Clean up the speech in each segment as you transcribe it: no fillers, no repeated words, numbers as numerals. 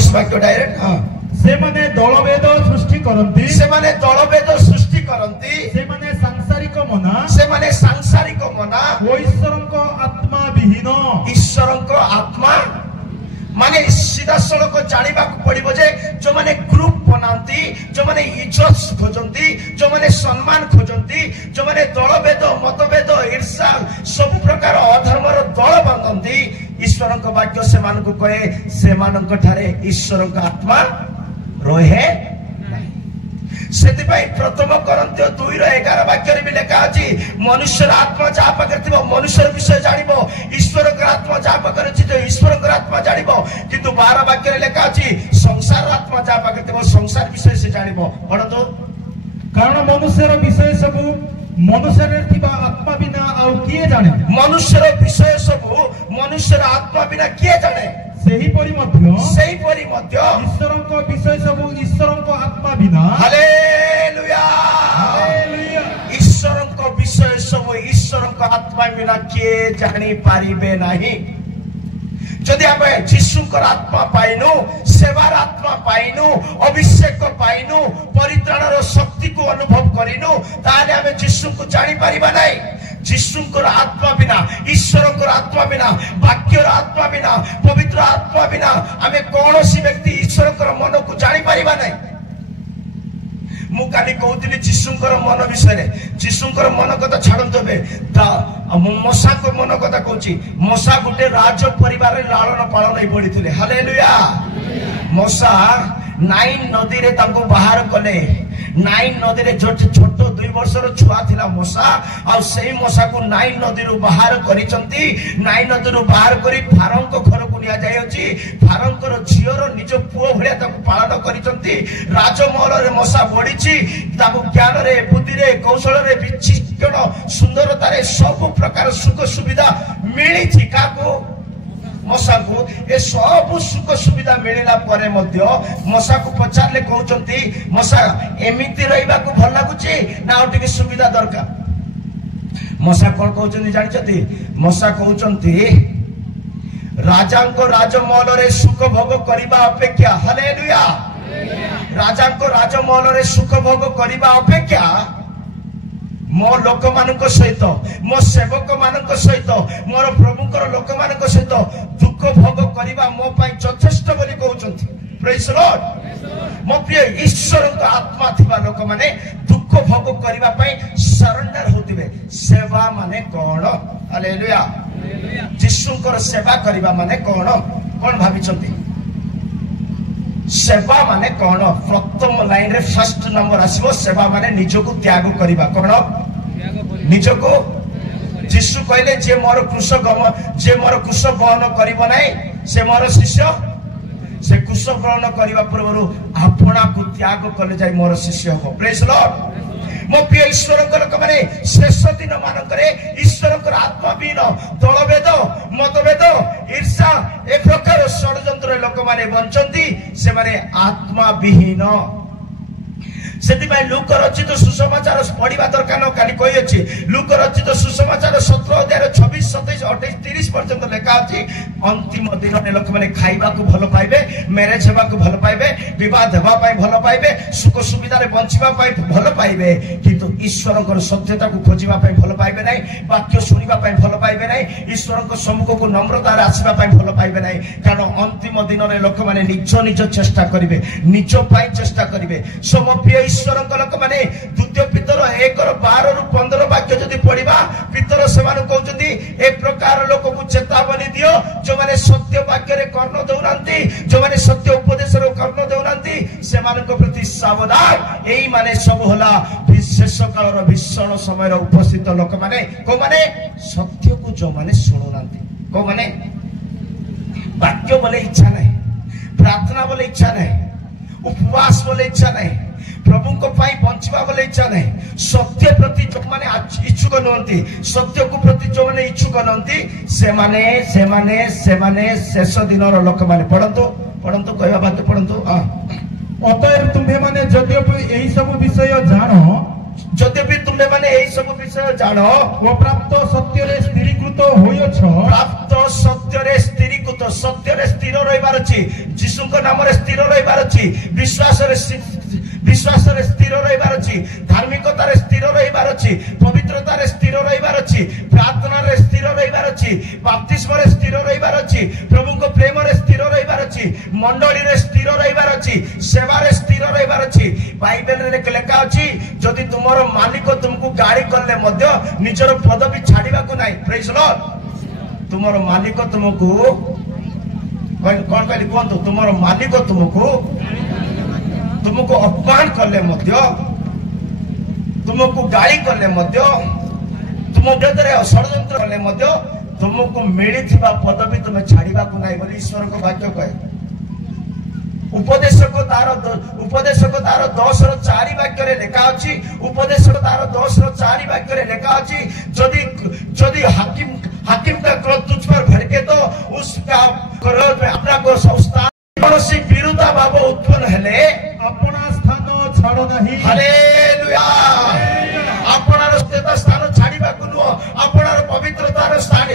22 वाक्य डायरेक्ट हां से माने दलभेद सृष्टि करंती से माने दलभेद सृष्टि करंती से माने सांसारिक मना से माने सांसारिक मना ओ ईश्वरक आत्मा विहीन ईश्वरक आत्मा माने सीधा सड़क जानिबा पड़िबो जे जो माने ग्रुप बनांती जो माने इज्जत खोजंती जो माने सम्मान खोजंती जो माने दलभेद मतभेद ईर्ष्या सब प्रकार अधर्मर दल बांधंती ईश्वरक वाक्य से मान को कहे से मानक ठारे ईश्वरक आत्मा रहे सेतिपाई प्रथम करंत्य 2:11 वाक्य रे भी लिखा अछि मनुष्य आत्मा जा पाकर थिबो मनुष्य विषय जानिबो ईश्वर का आत्मा जा पाकर अछि तो ईश्वर का आत्मा जानिबो किंतु 12 वाक्य रे लिखा अछि संसार आत्मा जा पाकर थिबो संसार विषय से जानिबो परंतु कारण मनुष्यर विषय सब मनुष्यर थिबा आत्मा बिना आउ किए जाने मनुष्यर विषय सब मनुष्यर आत्मा बिना किए जाने सेही परि मध्य ईश्वरक विषय सब ईश्वरक आत्मा बिना हालेलुया हालेलुया ईश्वरक विषय सब ईश्वरक आत्मा बिना किए जानि पारिबे नाही जदि आम जीशुकर आत्मा पाइनु सेवार आत्मा पाइनु अभिषेक पाइनु परित्राणर शक्ति को अनुभव करिनु ताले आम जीशु को जानि पारिबा नाही जीशुकर आत्मा बिना ईश्वरकर आत्मा बिना वाक्यर आत्मा बिना पवित्र आत्मा बिना आम कौन सी व्यक्ति ईश्वरकर मन को जानि पारिबा नाही मु काली कहूली जीशुकर मन विषय जीशुकर मन कथा छाड़ते मशा को मन कथा कहूँ मशा गोटे राज परिवार लालन पालन बढ़ी हालेलुया मशा नाइन नदी रे ताको बाहर कले नाइन नदी रे छोट 2 वर्षर छुआ थिला मशा आ सेही मशा को नाइन नदी रु बाहर करिसंती नाइन नदी रु बाहर करी फारंक घर को निया जाय अछि फारंकर झियर निज पुओ भलिया ताको पालन करिसंती राजमहल रे मशा बढ़िछि ताको ज्ञान रे बुद्धि रे कौशल रे विचित्र सुंदरता रे सब प्रकार सुख सुविधा मिली थी काको मशा को ए सब सुख सुविधा मिलला परे मध्य मशा को पचारले कहउचंती मशा एमिति रहिबा को भल लागुची ना ओटिके सुविधा दरकार मशा कोन कहउचंती जानिचंती मशा कहउचंती राजांको राजमहल रे सुख भोग करिबा अपेक्षा हालेलुया राजांको राजमहल रे सुख भोग करिबा अपेक्षा मो लोक मानक सहित मो सेवक मानक सहित मोर प्रभुकर लोक मानक सहित दुख भोग करिबा मो पई यथेष्ट बोली कहउचंती प्रेज द लॉर्ड मो प्रिय ईश्वर का आत्मा थिबा लोक माने दुख भोग करिबा पई सरेंडर होतिबे सेवा माने कोन हालेलुया जीशुकर सेवा करिबा माने कोन भाबिचंती सेवा माने कोन प्रथम लाइन रे फर्स्ट नंबर आसीबो सेवा माने निजको त्याग करिबा कोन निजको जीशु कहले जे मोर क्रूस बहन करिबो नै से मोर शिष्य से क्रूस ग्रहण करिबा पूर्वरु आपना को त्याग कले जाय मोर शिष्य हो प्रेज लॉर्ड मो प्रिय ईश्वरक लोक माने शेष दिन मानकरे ईश्वरकर आत्मा बिन दलभेद मतभेद ईर्ष्या ए प्रकार षडयंत्र लोक माने बंचंती से माने आत्मा विहीन सेतिबाई लूक रचित सुसमाचार पढ़िबा दरकार न काली कहि अछि लूक रचित सुसमाचार 17 अध्याय 26 27 28 30 पर्यंत लेखा अछि अंतिम दिन ने लोक माने खाइबा को भलो पाइबे मैरिज हेबा को भलो पाइबे विवाह हेबा पई भलो पाइबे सुख सुविधा रे बंचिबा पई भलो पाइबे किंतु ईश्वरकर सत्यता को खोजिबा पई भलो पाइबे नै वाक्य सुनिबा पई भलो पाइबे नै ईश्वरक सम्मुख को नम्रता रे आसीबा पई भलो पाइबे नै कारण अंतिम दिन ने लोक माने निज चेष्टा करिवे निज पई चेष्टा करिवे सम प्रिय ईश्वर लोक माने द्वितीय पितर 1:12 रु 15 वाक्य जदि पढ़िबा पितर सेमान कहउचंती ए प्रकार लोक को चेतावनी दियो जो माने सत्य वाक्य रे कर्ण दउरांती जो माने सत्य उपदेश रे कर्ण दउरांती सेमान को प्रति सावधान एई माने सब होला विशेष काल रो भीषण समय रो उपस्थित लोक माने को माने सत्य को जो माने सुनुरांती को माने वाक्य बोले इच्छा नहीं प्रार्थना बोले इच्छा नहीं उपवास बोले इच्छा नहीं प्रभु को पाई बंचिबा बोले इच्छा नहीं सत्य प्रति जो माने इच्छुक नहंती सत्य को प्रति जो माने इच्छुक नहंती से माने शेष दिन रो लोक माने पढ़ंतु कहबा बात पढ़ंतु अतएव तुम्हे माने यद्यपि एही सब विषय जानो যদি ବି ତୁମେ ମାନେ ଏଇ ସବୁ ବିଷୟ ଜାଣ ଓ ପ୍ରାପ୍ତ ସତ୍ୟରେ ସ୍ଥିରୀକୃତ ହୋଇଅଛ, ପ୍ରାପ୍ତ ସତ୍ୟରେ ସ୍ଥିରୀକୃତ, ସତ୍ୟରେ ସ୍ଥିର ରହିବାର ଅଛି, ଯୀଶୁଙ୍କ ନାମରେ ସ୍ଥିର ରହିବାର ଅଛି, ବିଶ୍ୱାସରେ ସ୍ଥିର ରହିବାର ଅଛି, ଧାର୍ମିକତାରେ ସ୍ଥିର ରହିବାର ଅଛି, ପବିତ୍ରତାରେ ସ୍ଥିର ରହିବାର ଅଛି, ପ୍ରାର୍ଥନାରେ ସ୍ଥିର ରହିବାର ଅଛି, ବାପ୍ତିସ୍ମରେ ସ୍ଥିର ରହିବାର ଅଛି, ପ୍ରଭୁଙ୍କ ପ୍ରେମରେ ସ୍ଥିର ରହିବାର ଅଛି, ମଣ୍ଡଳୀରେ ସ୍ଥିର ରହିବାର ଅଛି, ସେବାରେ ସ୍ଥିର ରହିବାର ଅଛି। ବାଇବେଲରେ ଲେଖା ଅଛି ଯଦି ତୁମର ମାଲିକ ତୁମକୁ ଗାଳି କଲେ ମଧ୍ୟ ନିଜର ପଦବୀ ଛାଡିବାକୁ ନାହିଁ। ପ୍ରେଜ୍ ଦ ଲର୍ଡ। ତୁମର ମାଲିକ ତୁମକୁ କଣ କହିଲି କୁହନ୍ତୁ, ତୁମର ମାଲିକ ତୁମକୁ ଅପମାନ କଲେ ମଧ୍ୟ, ତୁମକୁ ଗାଳି କଲେ ମଧ୍ୟ, ତୁମ ବିରୋଧରେ ଷଡ଼ଯନ୍ତ୍ର କଲେ ମଧ୍ୟ ତୁମକୁ ମିଳିଥିବା ପଦବୀ ତୁମେ ଛାଡିବାକୁ ନାହିଁ ବୋଲି ଈଶ୍ୱରଙ୍କ ବାକ୍ୟ କହେ। ଉପଦେଶକ ତାର 10:4 ବାକ୍ୟରେ ଲେଖା ଅଛି, ଉପଦେଶକ ତାର 10:4 ବାକ୍ୟରେ ଲେଖା ଅଛି, ଯଦି हाकिम का क्रोध तुझ पर भड़के तो उसका क्रोध में अपना को संस्थान कौनसी विरोधाभाव उत्पन्न हेले अपना स्थान छाड़ नहीं। हालेलुया। अपनार स्थान छाड़िबाकु नुह, अपनार पवित्रतार स्थान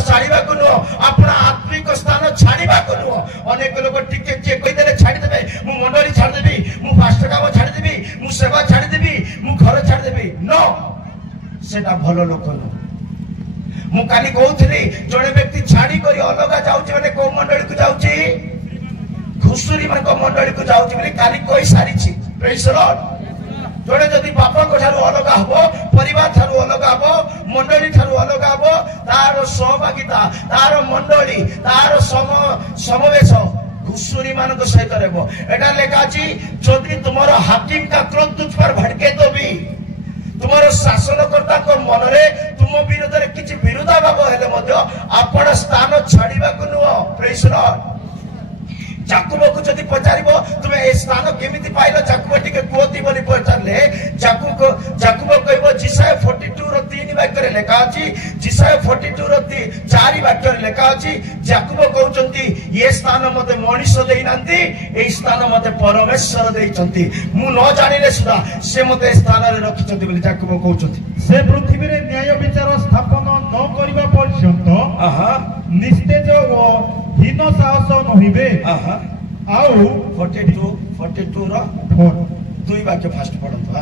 छाड़िबाकु नुह, अपना आत्मिक स्थान छाड़िबाकु नुह। अनेक लोग टिके किए कहि देले छाड़ी देबे, मु मंडली छाड़ी देबी, मु पास्टर काम छाड़ी देबी, मु सेवा छाड़ी देबी, मु घर छाड़ी देबी। नो, सेटा भलो लोक नु। मु काली कहूली जड़े व्यक्ति छाड़ी कर अलग जाऊँच मैंने कौ मंडली को जाऊँच, घुषुरी मान मंडली को जाऊँच काली कही सारी। Praise the Lord. जड़े जदि बापा ठारू अलग हम, परिवार ठारू अलग हम, मंडली ठारू अलग हम, तार सहभागिता, तार मंडली, तार समवेश घुषुरी मान सहित रहो। एटा लेखा अछि जदि तुमर हाकिम का क्रोध तुझ पर भड़के तो भी तुमर शासनकर्ता को मन रे तुम विरोध रे किछि विरोधाभाव हेले मध्य आपण स्थान छाड़िबाकु नुह। Praise the Lord. जाकुब को जदि पचारिबो तुमे ए स्थान केमिति पाइलो, जाकुब टिके कोति बोली पचारले जाकुब कहबो जिसाय 42:3 वाक्य रे लेखा अछि, जिसाय 42:4 वाक्य रे लेखा अछि, जाकुब कहउचंती ये स्थान मते मनीष देई नांती, ए स्थान मते परमेश्वर देइचंती, मु न जानिले सुदा से मते स्थान रे रखिचंती बोली जाकुब कहउचंती। से पृथ्वी रे न्याय विचार स्थापन न करिबा पर्यंत निस्तेज ओ हीन साहस नहिबे। आउ 42 रो 2 वाक्य फास्ट पढंतु।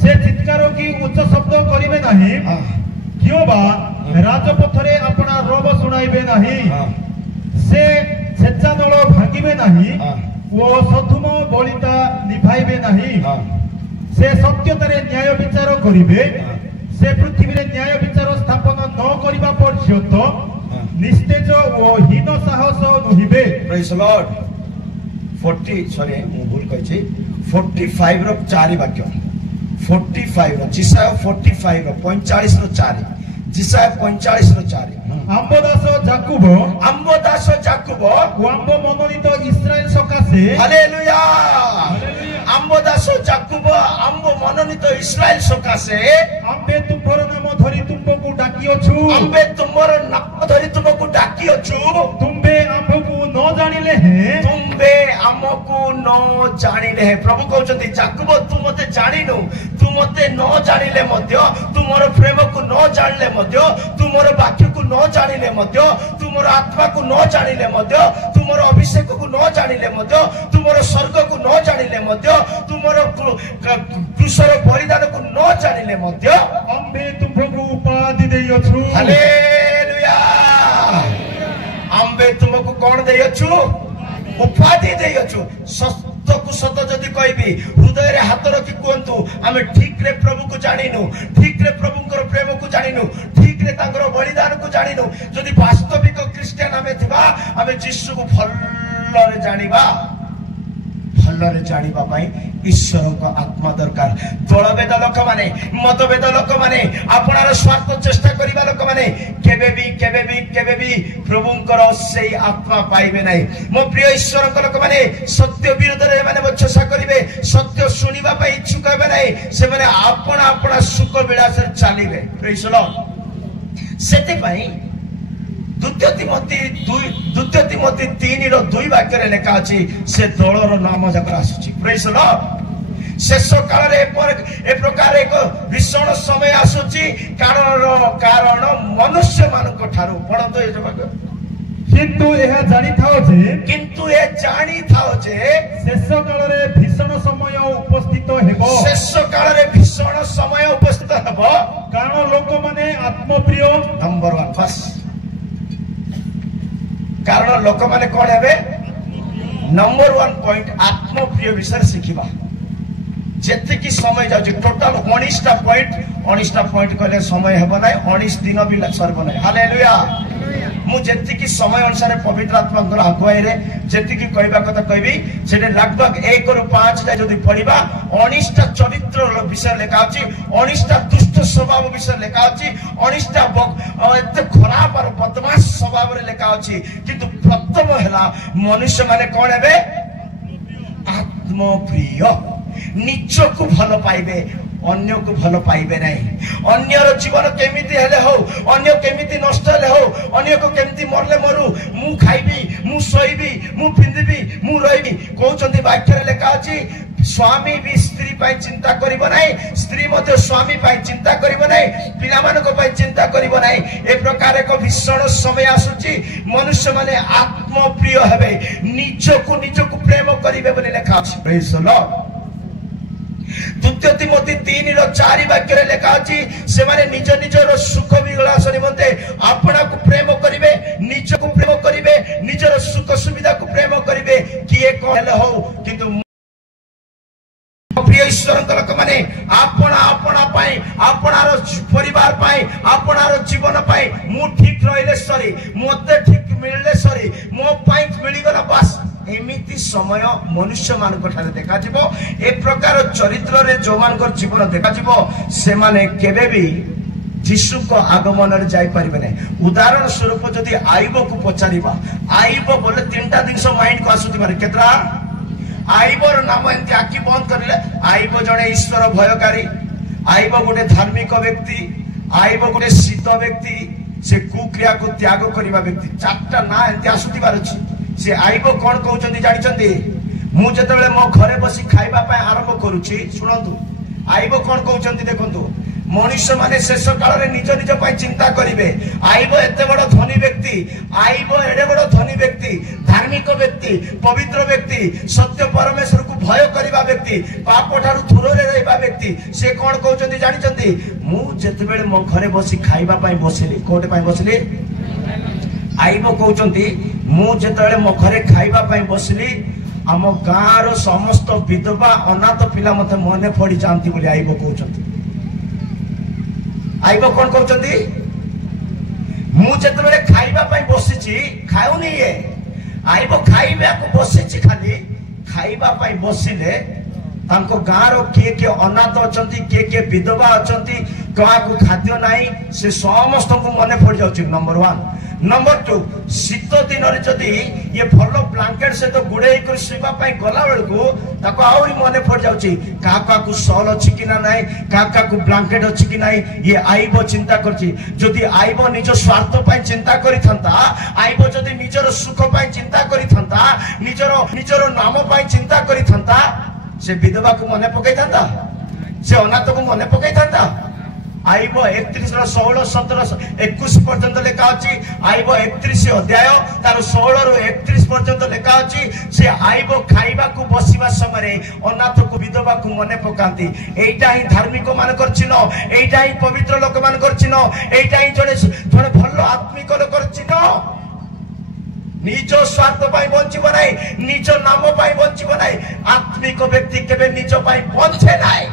से चित्कार की उच्च शब्द करिवे नाही, क्यों बा राजपथरे अपना रोब सुनाइबे नाही, से छेचा नळ भांगिबे नाही, ओ सधुम बलिता निभाइबे नाही, से सत्यतारे न्याय विचार करिवे, से पृथ्वी रे न्याय विचार स्थापन न करिबा पर्यंत निस्तेज ओ हीन साहस नहिबे। Praise the lord. 45 रो 4 वाक्य, 45 रो जिसाय 45 रो 45 रो 4, जिसाय 45 रो 4। आम्बदास जाकुब आम्ब मनोनीत इस्राएल सकाशे। हालेलुया। आम्बदास जाकुब आम्ब मनोनीत इस्राएल सकाशे आम्बे तुमर नाम धरि तुमको डाकियोछु, आम्बे तुमर नाम धरि तुमको डाकियोछु, तुमबे आम्बको न जानिले हे, तुमबे आमको न जानिले हे। प्रभु कहउचंती जाकुब तू मते जानिनु, तू मते न जानिले मध्य, तुमर प्रेम को न जानिले मध्य, तुमर वाक्य को न जानिले मध्य, तुमर आत्मा को न जानिले मध्य, तुमर अभिषेक को न जानिले मध्य, तुमर स्वर्ग को न जानिले मध्य, तुमर क्रूसर बलिदान को न जानिले मध्य आम्बे तुमको उपाधि देइछु। हालेलुया। आम्बे तुमको कोन देइछु? उपाधि देइछु। सत्य को सत्य जदि कहबी हृदय रे हाथ रखी कहंतु आमे ठीक रे प्रभु को जानिनु, ठीक रे प्रभुंकर प्रेम को जानिनु, ठीक रे तांकर बलिदान को जानिनु। जदि वास्तविक क्रिश्चियन आमे थिबा आमे यीशु को भल्लरे जानिबा, भल्लरे जानिबा पई ईश्वर को आत्मा दरकार। दलभेद लोक माने, मतभेद लोक माने, आपणार स्वार्थ चेष्टा करिबा लोक माने केबे भी प्रभुंकर से आत्मा पाइबे नाही। मो प्रिय ईश्वर को लोक माने सत्य विरोध रे माने बचसा करिवे, सत्य सुनिबा पई इच्छुक हेबे नाही, से माने आपना सुख विलास रे चलिबे। Praise the Lord. सेते पई द्वितीय तिमोथी 3:2 वाक्य रे लेखा अछि, से दलर नाम जकर आसुची। Praise the Lord. शेष काल ए प्रकार एक भीषण समय आसुची कारण मनुष्य मानक ठारू पढ़तो ये किंतु यह जानी थाओ जे शेष काल रे भीषण समय उपस्थित हेबो शेष काल रे भीषण समय उपस्थित हेबो कारण लोक माने आत्मप्रिय नंबर 1 फर्स्ट कारण लोक माने कोन हेबे नंबर 1 पॉइंट आत्मप्रिय विषय शिखिबा जेते की समय जाउची टोटल 19टा पॉइंट कहले समय हेबो नै 19 दिन भी सर्व नै हालेलुया मु जेति की समय अनुसार पवित्र आत्मा द्वारा अगुवाई रे जेति की कहबा कथा कहबी सेटे लगभग 1 रु 5 टा जदी पढिबा 19टा चरित्र विषय लेखा अछि 19टा दुष्ट स्वभाव विषय लेखा अछि 19टा एते खराब और बदमाश स्वभाव रे लेखा अछि किंतु प्रथम हला मनुष्य माने कोन हेबे आत्मप्रिय निज को भल पाइबे अन्य को भल पाइबे नहीं अन्यर जीवन केमिति हेले हो अन्य केमिति नष्ट हेले हो अन्य को केमिति मरले मरु मु खाइबी मु सोइबी मु पिंदिबी मु रहिबी कहउचंदी वाक्य रे लेखा अछि स्वामी भी स्त्री पाई चिंता करिबो नाही स्त्री मते स्वामी पाई चिंता करिबो नाही पिला मानको पाई चिंता करिबो नाही ए प्रकार एक भीषण समय आसुची मनुष्य माने आत्मप्रिय हेबे निज को प्रेम करिबे बोली लेखा अछि प्रेज द लॉर्ड द्वितीय तिमोथी 3:4 वाक्य रे लेखा अछि से माने निज निजर सुख विलास निमंते आपना को प्रेम करिवे निज को प्रेम करिवे निजर सुख सुविधा को प्रेम करिवे किए कहले हो किंतु प्रिय ईश्वर लोक माने आपना पाई आपनार परिवार पाई आपनार जीवन पाई मु ठीक रहिले सरी मते ठीक मिलले सरी मो पाई मिली गला बस एमिति समय मनुष्य मान ठारे देखा जिवो ए प्रकार चरित्र रे जो मान जीवन देखा जिवो से माने केबे भी जीशु को आगमन रे जाई परिबे नै उदाहरण स्वरूप जदी आइबो को पचारिबा आइबो बोले तीनटा दिन सो माइंड को आसुति मारे केतरा आइबोर नाम एंती आखि बंद करले आइबो जणे ईश्वर भयकारी आइबो गोटे धार्मिक व्यक्ति आइबो गोटे शीत व्यक्ति से कुक्रिया को त्याग करिबा व्यक्ति चारटा ना एंती आसुति बारछि से आइबो कोन कहउचंदी जानि चंदी मु जतबेले मो घरे बसी खाइबा पय आरंभ करूची सुनंतु आइबो कोन कहउचंदी देखंतु मनुष्य माने शेष काल रे निज निज पय चिंता करिवे आइबो एते बड़ धनी व्यक्ति आइबो एडे बड़ धनी व्यक्ति धार्मिक व्यक्ति पवित्र व्यक्ति सत्य परमेश्वर को भय करिबा व्यक्ति पाप ठारू दूर रे रहबा व्यक्ति से कोन कहउचंदी जानि चंदी मु जतबेले मो घरे बसी खाइबा पय बसिली कोटे पय बसिली आइबो कहउचंदी मु जतबेले मो घरे खाइबा पय बसिली आम गाँ रो समस्त विधवा अनाथ पिला मते मने पड़ी जानती बोली आइबो कहउचंदी आइबो कोन कहउचंदी मु जतबेले खाइबा पय बसिची खाउनी ये आइबो खाइबा को बसिची खाली खाइबा पय बसिले तांको गाँ रो के अनाथ अछंती के विधवा अछंती कहा को खाद्य नाही से समस्त को मने पड़ जाउची नंबर 1 नंबर 2 शीत दिन रे जदी ये भलो ब्लैंकेट से तो गुडे कर सुबा पय गला बेल को ताको आउरी मने पड़ जाउची काका को सॉल अछि कि ना नाही काका को ब्लैंकेट अछि कि नाही ये आइबो चिंता करची जदी आइबो निज स्वार्थ पय चिंता करि थांता आइबो जदी निजर सुख पय चिंता करि थांता निजर नाम पय चिंता करि थांता से विधवा को मने पकई थांता से अनाथ को मने पकई थांता आइबो 31 16 17 21 पर्यंत लेखा अछि आइबो 31 अध्याय तार 16 रु 31 पर्यंत लेखा अछि से आइबो खाइबा को बसिबा समय अनाथ को विधवा को मने पकांती एटा ही धार्मिक मान करछिन एटा ही पवित्र लोक मान करछिन एटा ही जने भलो आत्मिक लोक करछिन निज स्वार्थ पाई बंचिब नाही निज नाम पाई बंचिब नाही आत्मिक व्यक्ति केबे निज पाई बंचे नाही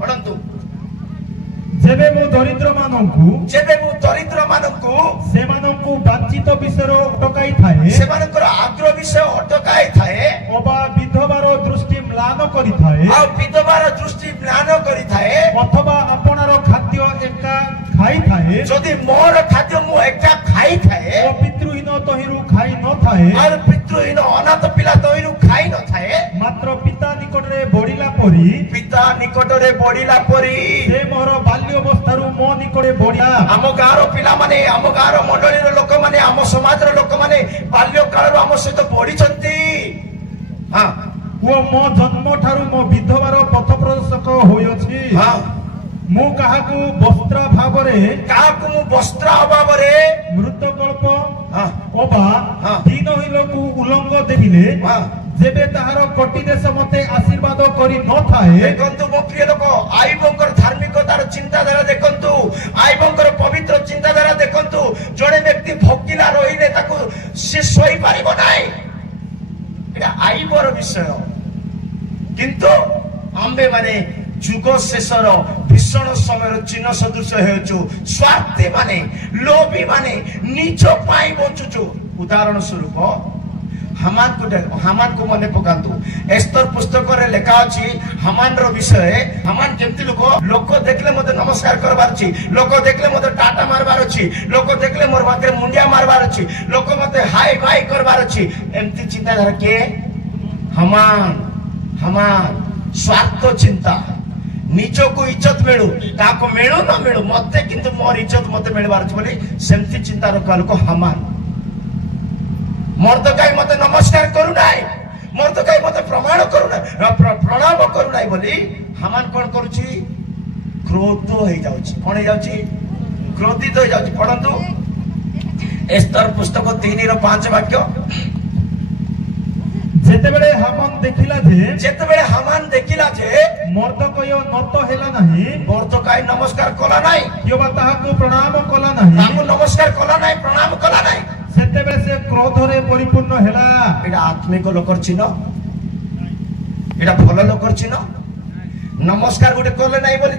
पढंतु जेबे मु दरिद्र मानंकु सेमानंकु बांचित विषय अटकाई थाए सेमानकर आग्रह विषय अटकाई थाए अबा विधवार दृष्टि म्लान करि थाए आ विधवार दृष्टि म्लान करि थाए अथवा आपनार खाद्य एका खाई थाए जदि मोर खाद्य मु एका खाई थाए ओ पितृहीन तहिरु खाई न थाए और पितृहीन अनाथ पिला तहिरु खाई न थाए मात्र पिता निकट रे बढ़िला परी से मोर बाल्य अवस्थारु मो निकटे बढ़िया आम गाँव पिला माने आम गाँव मंडली लोक माने आम समाज लोक माने बाल्य काल आम सहित बढ़ी हाँ ଓ ମୋ ଜନ୍ମ ଠାରୁ ମୋ ବିଧବାର ପଥ ପ୍ରଦର୍ଶକ ହୋଇଅଛି। ମୁଁ କାହାକୁ ବସ୍ତ୍ର ଅଭାବରେ ମୃତକଳ୍ପ ଅବା ଦୀନହୀନକୁ ଉଲଙ୍ଗ ଦେଖିଲେ ଯେବେ ତାହାର କୋଟି ଦେଶ ମତେ ଆଶୀର୍ବାଦ କରି ନଥାଏ। ଦେଖନ୍ତୁ ମୋ ପ୍ରିୟ ଲୋକ, ଆଇବଙ୍କର ଧାର୍ମିକତାର ଚିନ୍ତାଧାରା ଦେଖନ୍ତୁ, ଆଇବଙ୍କର ପବିତ୍ର ଚିନ୍ତାଧାରା ଦେଖନ୍ତୁ। ଜଣେ ବ୍ୟକ୍ତି ଭୋକିଲା ରହିଲେ ତାକୁ ସେ ଶୋଇପାରିବ ନାହିଁ, ଏଇଟା ଆଇବର ବିଷୟ। କିନ୍ତୁ ଆମ୍ଭେ ମାନେ ଯୁଗ ଶେଷର ଭୀଷଣ ସମୟର ଚିହ୍ନ ସଦୃଶ ହେଉଛୁ ସ୍ୱାର୍ଥୀ ମାନେ, ଲୋଭୀ ମାନେ, ନିଜ ପାଇଁ ବଞ୍ଚୁଛୁ। ଉଦାହରଣ ସ୍ୱରୂପ ହାମାନଙ୍କୁ ମନେ ପକାନ୍ତୁ। ଏସ୍ତର ପୁସ୍ତକରେ ଲେଖା ଅଛି ହାମାନର ବିଷୟରେ। ହାମାନ କେମିତି ଲୋକ ଦେଖିଲେ ମତେ ନମସ୍କାର କରିବାର ଅଛି, ଲୋକ ଦେଖିଲେ ମତେ ଟାଟା ମାରବାର ଅଛି, ଲୋକ ଦେଖିଲେ ମୋର ପାଖରେ ମୁଣ୍ଡିଆ ମାରବାର ଅଛି, ଲୋକ ମତେ ହାଇ ଭାଇ କରିବାର ଅଛି। ଏମିତି ଚିନ୍ତାଧାରା କିଏ? ହାମାନ ସ୍ୱାର୍ଥ ଚିନ୍ତା। ନିଜକୁ ଇଜ୍ଜତ ମିଳୁ, କାହାକୁ ମିଳୁ ନ ମିଳୁ, ମତେ କିନ୍ତୁ ମୋର ଇଜ୍ଜତ ମତେ ମିଳିବାର ଅଛି ବୋଲି ସେମିତି ଚିନ୍ତା ରଖିବା ଲୋକ ହାମାନ। ମର୍ଦ୍ଦକାଇ ମତେ ନମସ୍କାର କରୁନାହିଁ, ମର୍ଦ୍ଦକାଇ ମତେ ପ୍ରଣାମ କରୁନାହିଁ ବୋଲି ହାମାନ କଣ କରୁଛି? କ୍ରୋଧ ହେଇଯାଉଛି। କଣ ହେଇଯାଉଛି? କ୍ରୋଧିତ ହେଇଯାଉଛି। ପଢନ୍ତୁ ଏସ୍ତର ପୁସ୍ତକ 3:5 ବାକ୍ୟ। ଯେତେବେଳେ ହାମାନ ଦେଖିଲା ଯେ ମର୍ଦ୍ଦକାୟ ନତ ହେଲା ନାହିଁ, ମର୍ଦ୍ଦକାଇ ନମସ୍କାର କଲା ନାହିଁ, କିମ୍ବା ତାହାକୁ ପ୍ରଣାମ କଲା ନାହିଁ, ତାକୁ ନମସ୍କାର କଲା ନାହିଁ, ପ୍ରଣାମ କଲା ନାହିଁ, ସେତେବେଳେ ସେ କ୍ରୋଧରେ ପରିପୂର୍ଣ୍ଣ ହେଲା। ଏଇଟା ଆତ୍ମିକ ଲୋକର ଚିହ୍ନ, ଏଇଟା ଭଲ ଲୋକର ଚିହ୍ନ। ନମସ୍କାର ଗୋଟେ କଲେ ନାହିଁ ବୋଲି